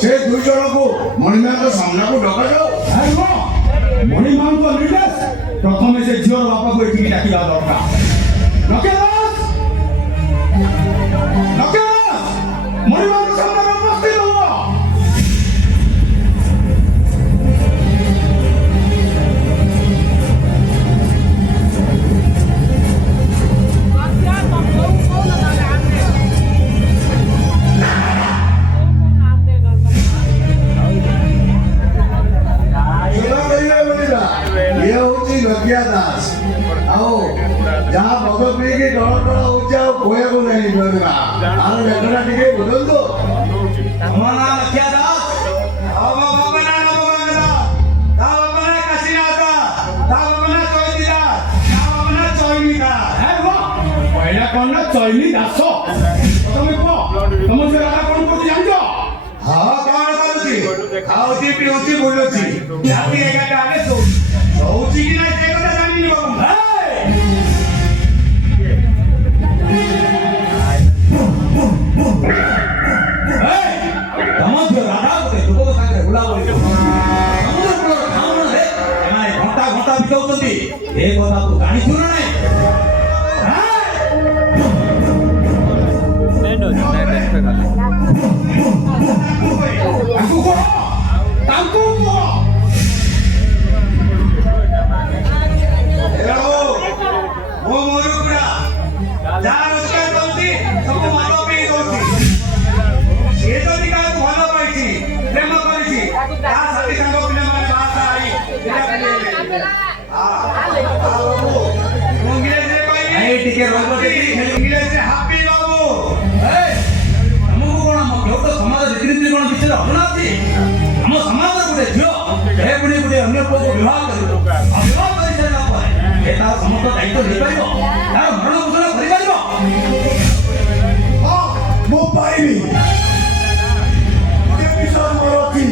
से दुई जन को मणिमा सामना को डका जाओ मणिमा निर्देश प्रथम से झीवर बापा को ये डाकिया दरकार मणिमा सामना में उपस्थित हो दास आओ जहाँ मद पी की डर डर होया को नहीं बोलना आरो लेखना टिके बोल दो हमारा लखिया दास आओ बाबा ना ता बाबा ना काशीनाथ ता बाबा ना चोइनी दास ता बाबा ना चोइनी दास है वो पहला कौन ना चोइनी दास तुम को तुम से राजा कौन को जानजो हां कौन करूची खाउची पिउची बोलुची जाति एगाटा आगे सोची की नहीं देखो तो जानी नहीं बाबू तमो राधा को दुको सागरे बुला बोली समुद्र को खाऊ न रे एमाय घंटा घंटा बिताउतंती ए कथा तू जानि छु ना नहीं नेडो नेट पे गले तांको टिके रोबोटिक इंग्लिश से हैप्पी बाबू ए हमको कोन हम केउ तो समाज रीति कोन विचार होना छी हम समाज गुटे झियो हे गुडी गुटे अन्य को विवाह करियो विवाह करि सारा पर एता समस्त दायित्व दे परिबो तार मरण घोषणा करि परिबो हां मो पाइबी के विश्वास करती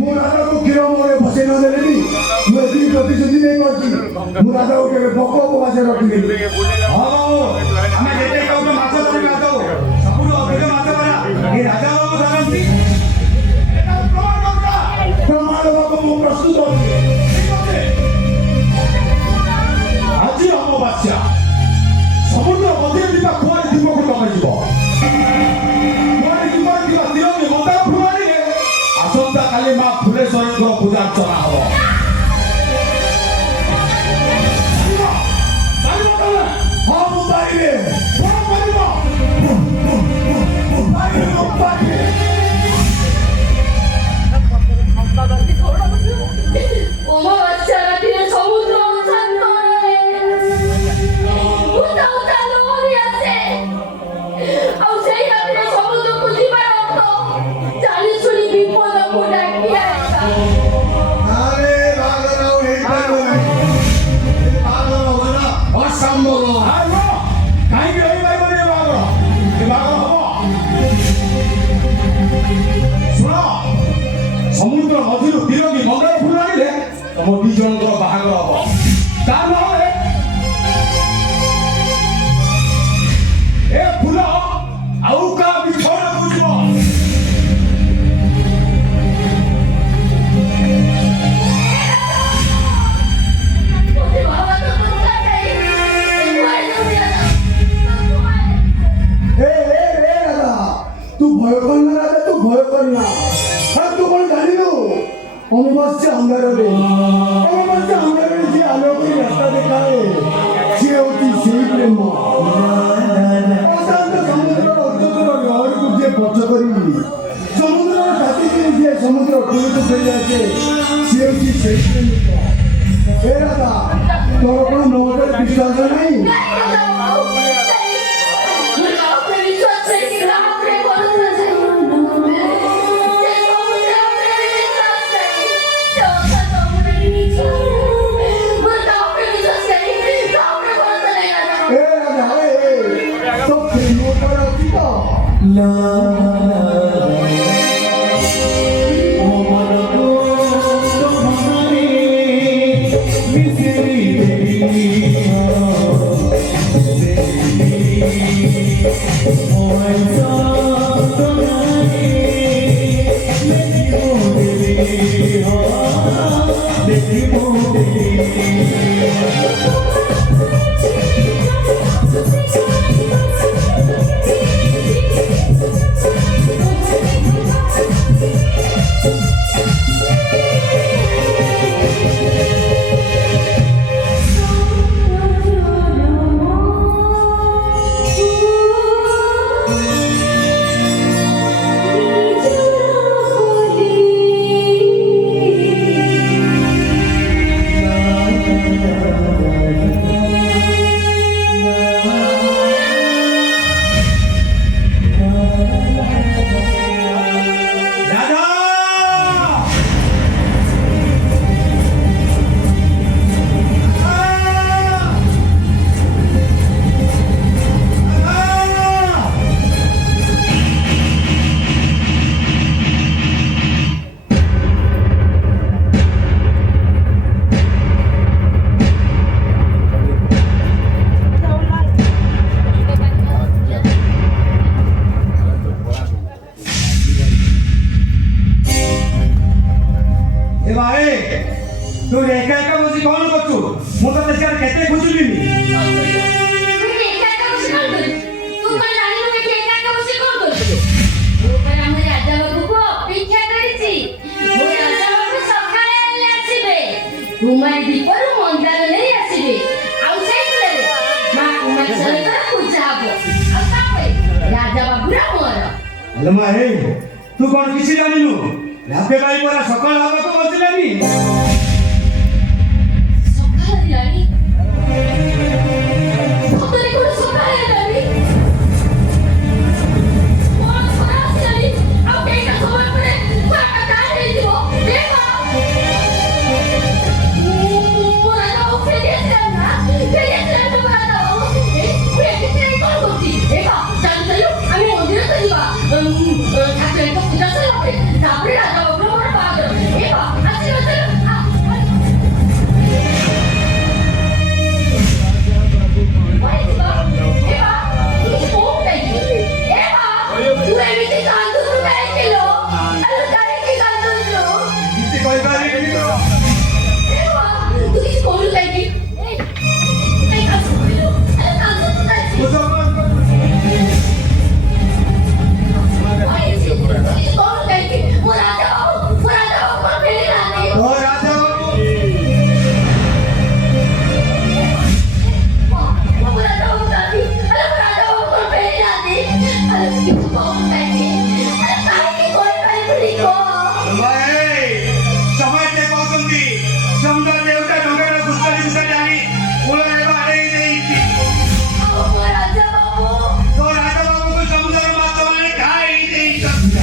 मो राजा को किरो मोरे बसे न देलेनी मो दी प्रतिशुद्धि नहीं करती मो राजा को के बको बसे रखी हां बाबू हमें जेते कहू तो माछ धरि लादो सबुठु अधिक माछ धरा ए राजा बाबू जानती एटा प्रमाण बाबू मो प्रस्तुत होती आज अमावास्या समुद्र मध्य दिपा कुआरी दीप को कमाई जीवो कुआरी दीप दिवा दियोगे मंदा फुमानी रे आसंता काली मां फुलेश्वरी को पूजा अर्चना हो हां मो पाइबे कोन परिबो पाइबे अमावास्या रातिरे समुद्र शांत रहे उता उता लहरी आसे आ सेई रातिरे समुद्र को जीवा रक्त चाली सुनी विपद को डाकी आइता अरे भागराव हे पाइबो भागराव होला असंभव आरो काई के होई भाई बने बागरो के बागरो हो सुनो समुद्र मझिरु तिरगी मंगल फुलानी रे तम दी जनकर बाहागर हो ता नहे ए फुल आउ का बिछोड़ बुझबो ओते बाबा तो तुमका नहीं कोई दुनिया ए राजा तू भय करना राजा तू भय करना हां तू कोन जानिनु अमावास्या अंगार रे जे आलोक की रास्ता देखाए से होती सेही प्रेम अशांत समुद्र उद्योग लहर को जे बच करी समुद्र साथी जे समुद्र उपयोग कर जाते से होती सेही प्रेम ए राजा तोर कोन नोटर विश्वास नहीं ला ତୁ ଏକା ଏକା ବସି କଣ କରୁଛୁ ମୁଁ ତତେ ସିଆଡେ କେତେ ଖୋଜୁଲିନି କୁମାରୀ ଦୀପରୁ ମନ୍ଦାର ନେଇ ଆସିବେ ଆଉ ସେଇଥିରେ ମା କୁମାରୀଙ୍କର ପୂଜା ହବ ଆଉ ତାପରେ ରାଜା ବାବୁରା ମୋର ହେଲେ ମା ହେଇ ତୁ କଣ କିଛି ଜାଣିନୁ ରାତେ ଭାଇ ପରା ସକାଳ ହବାକୁ ବସିଲାନି ସକାଳ ହେଲାଣି ସତରେ କଣ ସକାଳ ହେଲାଣି କଣ ଖରା ଆସିଲାଣି ଆଉ କେଇଟା ସମୟ ପରେ ଖରାଟା କାହା ହେଇଯିବ ଦେଖ ତାପରେ ରାଜା ବାବୁଙ୍କର ବାହାଘର ଆସିବ କିଛି କହିପାରିବିନି ଓ ରାଜା ସମସ୍ତେ କହୁଛନ୍ତି ସମୁଦ୍ର ଦେଉଟା ଡଙ୍ଗାର ଘୁଷାରି ଘୁଷାରି ଆଣି କୂଳରେ ବାଡ଼େଇ ଦେଇଛି ତୋ ରାଜା ବାବୁକୁ ସମୁଦ୍ର ମାଛ ମାନେ ଖାଇ ଦେଇଛନ୍ତି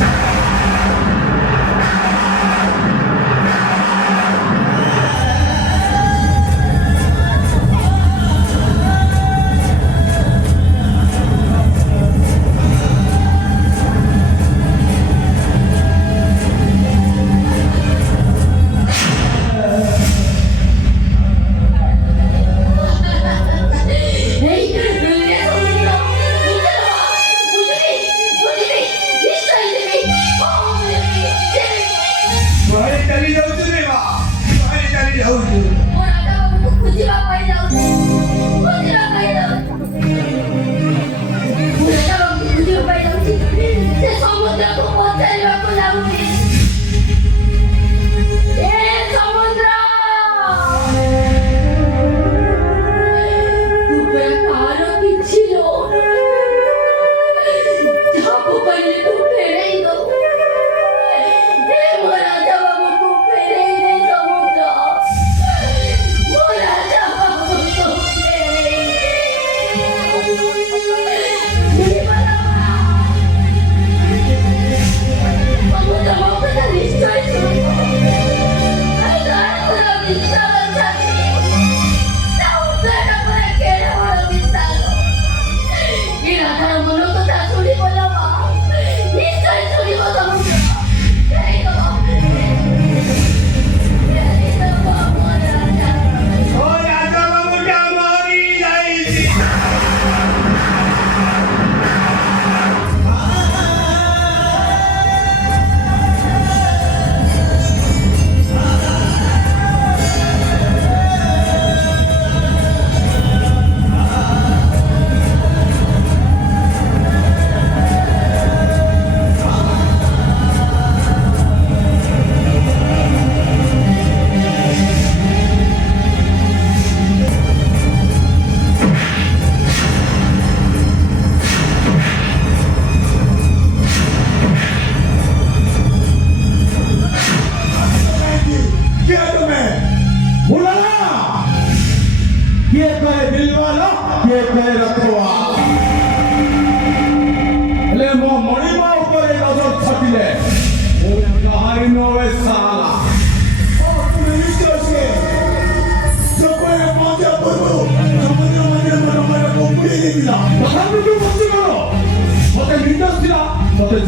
ଘରେ ଚାଲି ଯାଉଛୁ ରେ ବା ଘରେ ଚାଲି ଯାଉଛୁ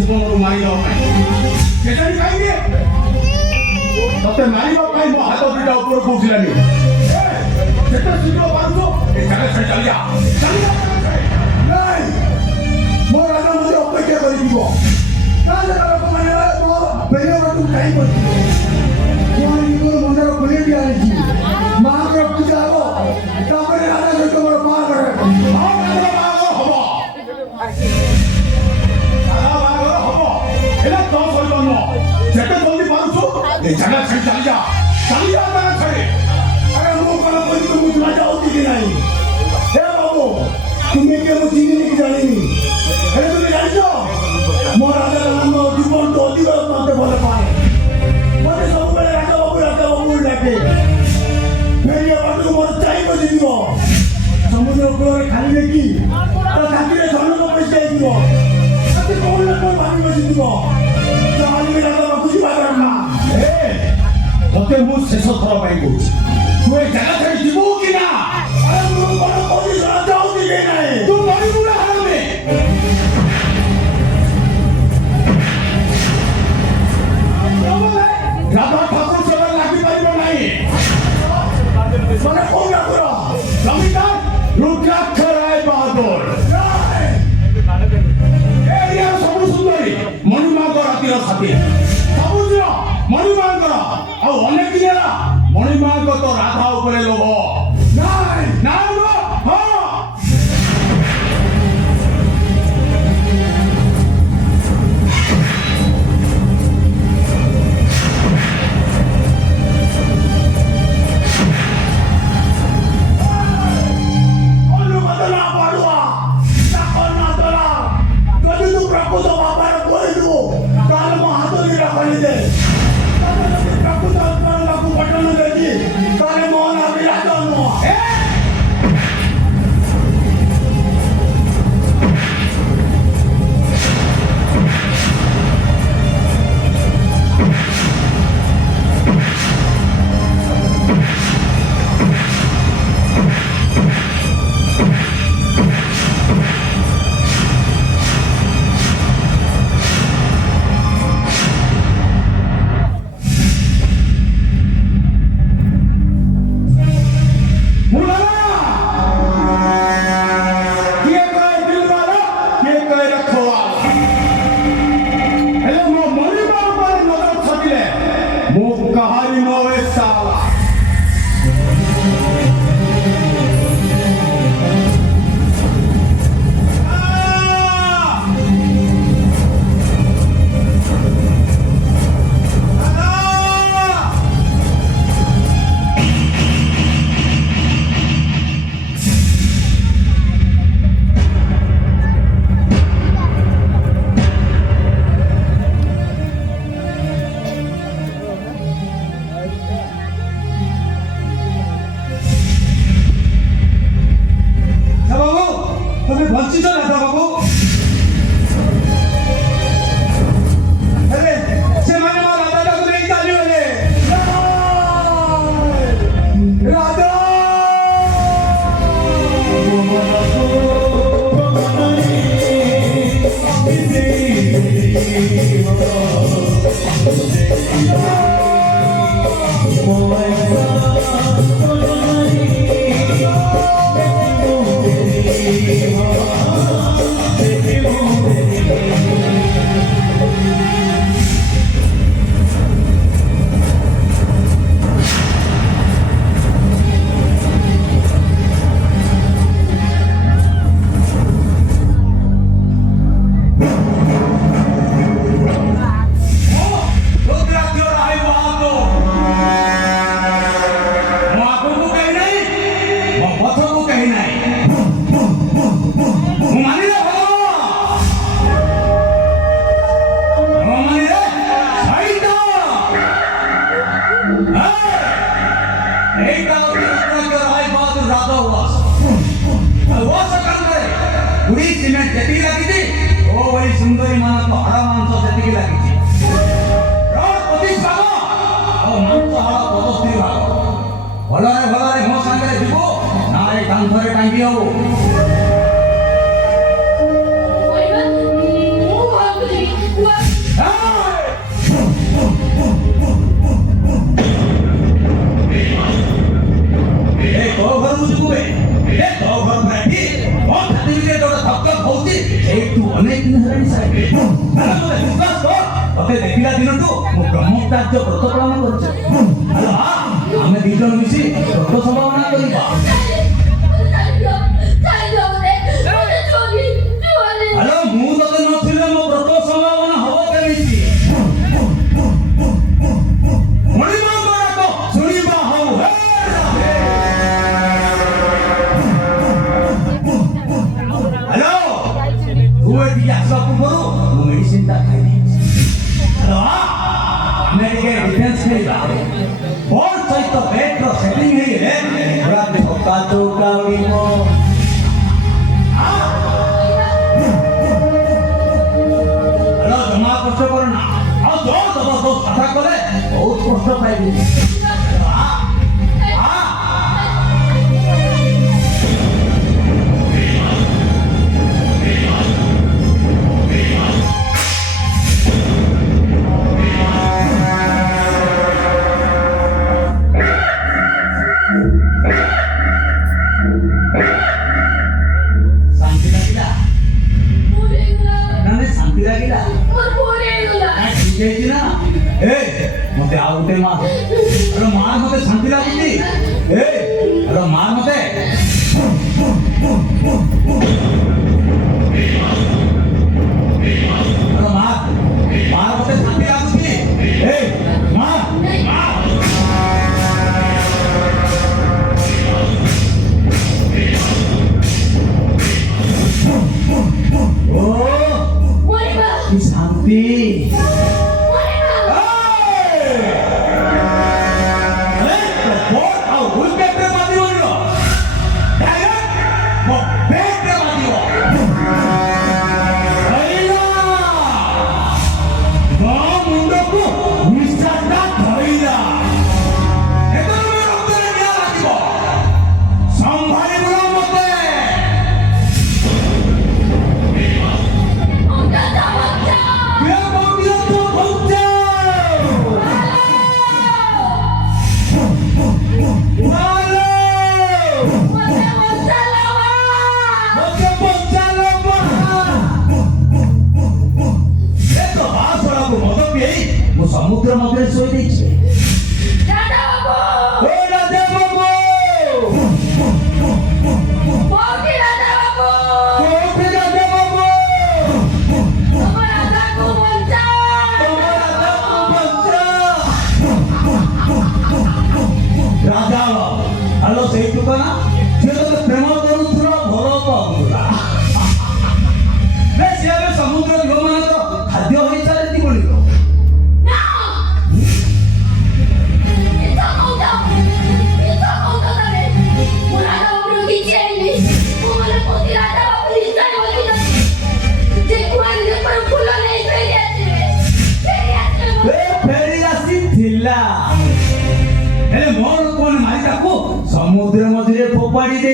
জীবনରୁ ମାରିଦେବା ପାଇଁ କେଜାଣି କାହିଁକି ତତେ ମାରିବା ପାଇଁ ମୋ ହାତ ଦୁଇଟା ଉପରକୁ ଉଠିଲାନି ଯେତେ ଶୀଘ୍ର ପାରୁଛ ଏ ଜାଗା ଛାଡ଼ି ଚାଲିଯା ନାଇଁ ମୋ ରାଜା ମୋତେ ଅପେକ୍ଷା କରିଯିବ ତାହେଲେ ଲୋକମାନେ ବେରିୟରକୁ କାହିଁ କରିଯିବ ମୁଁ ମନ୍ଦିର ଖୋଲି ଦିଆଯାଇଛି ଏ ଜାଗା ଛାଡ଼ି ଚାଲିଯା ଜାଗା ଛାଡ଼ି। ଆରେ ମୁଁ କ'ଣ କରି ତୁମକୁ ଶୁଣା ଯାଉଛି କି ନାହିଁ? ହେ ବାବୁ ତୁମେ କିଏ ମୁଁ ଚିହ୍ନିନି କି ଜାଣିନି, ହେଲେ ତୁମେ ଜାଣିଛ ମୋ ରାଜାର ନାମ ଜୀବନଠୁ ଅଧିକ ମତେ ଭଲ ପାଏ। ମତେ ସବୁବେଳେ ରାଜା ବାବୁ ଡାକେ। ଫେରିବା ବାଟକୁ ମୋର ଚାହିଁ ବସିଯିବ। ସମୁଦ୍ର କୂଳରେ ଖାଲି ଦେଖି ତା ଛାତିରେ ଧନକ ପଇସା ହେଇଯିବ। ତାକୁ କ'ଣ ନା କ'ଣ ଭାବି ବସିଯିବ। ଯାହାହେଲେ ବି ରାଜା ପାଖକୁ ଯିବା ଦରକାର। ତତେ ମୁଁ ଶେଷ ଥର ପାଇଁ କହୁଛି, ତୁ ଏ ଜାଗା ଛାଡ଼ି ଯିବୁ କି ନା? ଆରେ ମୁଁ କ'ଣ କହୁଛି ଶୁଣା ଯାଉଛି କି ନାହିଁ? ତୁ ମରିବୁ ନା ହାରାମି? ରାଧା ଠାକୁର ସେବାରେ ଲାଗିପାରିବ ନାହିଁ। ମାନେ କୋଉ ଠାକୁର? ଜମିଦାର ରୁଦ୍ରାକ୍ଷ ରାୟ ବାହାଦୁର। ଏରିଆର ସବୁଠୁ ସୁନ୍ଦରୀ ମଣିମାଙ୍କ ରାତିର ସାଥୀ। ସବୁଦିନ ମଣିମାଙ୍କର ଆଉ ଅନେକ ଦିନ ହେଲା ମଣିମାଙ୍କ ତ ରାଧା ଉପରେ ଲୋଭ। ନାଇଁ ନାଇଁ ମ? ହଁ। ଅନୁମତ ନା ପାଡୁଆ ତାଙ୍କ ନା ତୋରା। ଯଦି ତୁ ପ୍ରକୃତ ବାବାର କହିଲୁ ତାହେଲେ ମୋ ହାତ ଦିଟା ଖୋଲିଦେ। ଯଦି ପ୍ରକୃତ ଆତ୍ମାକୁ ପଠନ ଦେବି ତାହେଲେ ମୋ ନାଁ ବିରାଜ ନୁହଁ। ବଞ୍ଚିଛ ରାଧା ବାବୁ? ହେଲେ ସେମାନେ ମୋ ରାଧାଟାକୁ ନେଇ ଚାଲିଗଲେ। ରାଜା ସୁନ୍ଦରୀ ମାନଙ୍କ ହାଡ଼ ମାଂସ ସେତିକି ଲାଗିଛି। ଭାଗ ଆଉ ମାଂସ ହାଡ଼ 75 ଭାଗ। ଭଲରେ ଭଲରେ ମୋ ସାଙ୍ଗରେ ଯିବୁ ନା ଏ କାନ୍ଥରେ ଟାଙ୍ଗି ହବୁ। ଦେଖିଲା ଦିନଠୁ ମୁଁ ବ୍ରହ୍ମଚାର୍ଯ୍ୟ ବ୍ରତ ପାଳନ କରୁଛି। ଆମେ ଦି ଜଣ ମିଶି ବ୍ରତ ସମ୍ଭାବନା କରିବା। ମୁଁ ତତେ ନଥିଲେ ମୋ ବ୍ରତ ସମ୍ଭାବନା ହବ କେମିତି? अमेरिका डिफेंस खेलिबा बोल सहित बैट रो सेटिंग हेइले पूरा धक्का चौका उड़िबो हेलो जमा कष्ट कर ना आ जो तो साथा करे बहुत कष्ट पाइबी शांति लागिला ना शांति लागिला ठीक है ना ए मते आउटे मार अरे मार मते शांति लागिली ए अरे मार मते अरे मार मते शांति लाଗୁची ए मार ओ शांति समुद्र मध्य सोई देखिए राजा बाबू ओ राजा बाबू मोती राजा बाबू कोठी राजा बाबू तुम्हारा राजा को बचा राजा हेलो सही टुका ना जे तो प्रेम करूथुरा भलो पाउथुरा बे सियाबे समुद्र जो माने तो खाद्य होई चालती बोली तो समुद्र मझे फोपाड़ी दे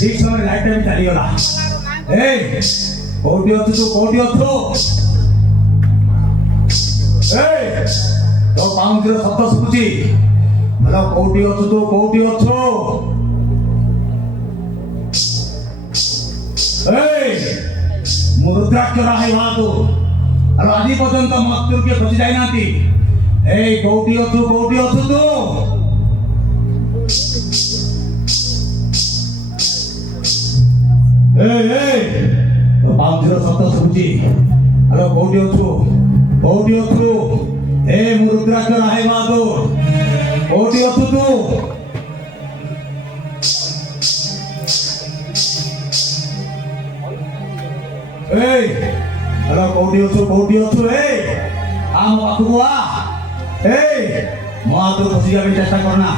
ठीक समय राइट टाइम चलीगला ए कोठी अछु तू कोठी अछु ए ତୋ ପାଉଁଜିର ଶବ୍ଦ ଶୁଭୁଛି। ହ୍ୟାଲୋ କୋଉଠି ଅଛୁ ତୁ କୋଉଠି ଅଛୁ? ମୁଁ ରୁଦ୍ରାକ୍ଷ ରାୟ ବାହାଦୁର। ହ୍ୟାଲୋ ଆଜି ପର୍ଯ୍ୟନ୍ତ ମୋ ହାତରୁ କିଏ ଖସି ଯାଇନାହାନ୍ତି। କୋଉଠି ଅଛୁ ତୁ? ତୋ ପାଉଁଜିର ଶବ୍ଦ ଶୁଭୁଛି। ହ୍ୟାଲୋ କୋଉଠି ଅଛୁ? ମୁଁ ରୁଦ୍ରାକ୍ଷ ରାୟ ବାହାଦୁର। କୋଉଠି ଅଛୁ ତୁ? ହ୍ୟାଲୋ କୋଉଠି ଅଛୁ? ଆମ ପାଖକୁ ଆ। ମୋ ହାତରୁ ଖସି ଯିବା ପାଇଁ ଚେଷ୍ଟା କରନା।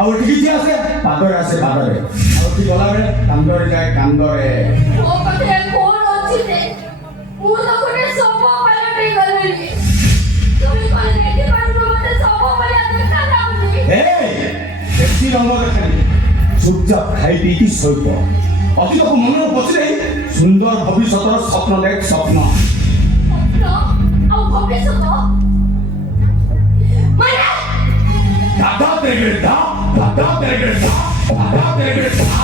ଆଉ ଏଠିକି ଯିଏ ଆସେ ପାଦରେ ଆସେ ପାଦରେ ଆଉ ଏଠି ଗଲାବେଳେ କାନ୍ଦରେ ଯାଏ କାନ୍ଦରେ ମୋ ପାଖରେ ଅଛି ଯେ ମୁଁ ତ ଗୋଟେ ଶବ ପାଲଟି ଗଲିଣି। ତୁମେ କଣ ଦେଖିପାରୁନ ମତେ ଶବ ଭଳିଆ ଦେଖାଯାଉଛି? ବେଶୀ ରଙ୍ଗ ଦେଖାନି, ଚୁପଚାପ ଖାଇ ପିଇକି ଶୋଇପ। ଅଧିକ ମନ ପଛରେ ସୁନ୍ଦର ଭବିଷ୍ୟତର ସ୍ୱପ୍ନ ଦେଖ। ସ୍ୱପ୍ନ ସ୍ୱପ୍ନ ଆଉ ଭବିଷ୍ୟତ ମାନେ ଦାଦା ତେରେ ଦା, ଦାଦା ତେରେ ଦା, ଦାଦା ତେରେ ଦା।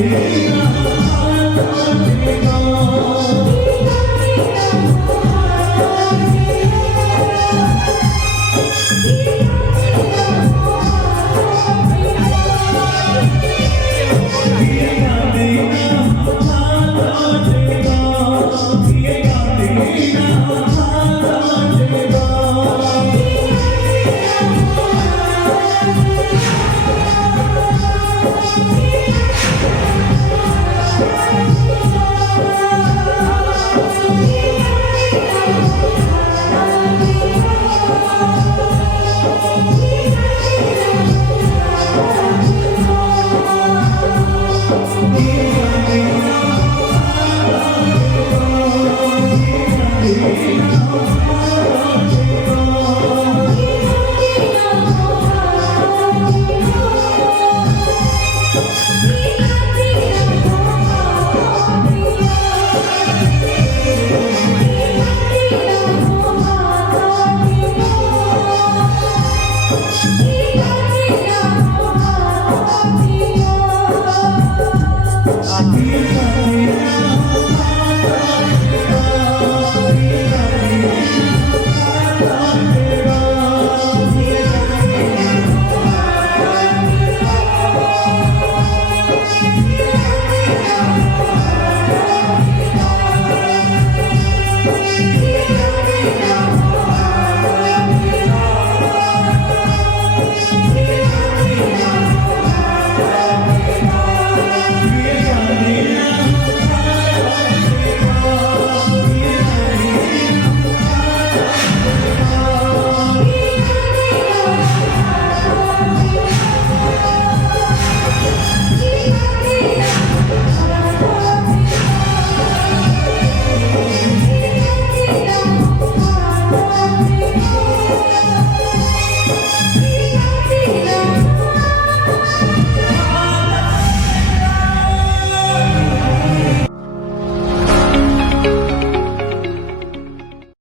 रे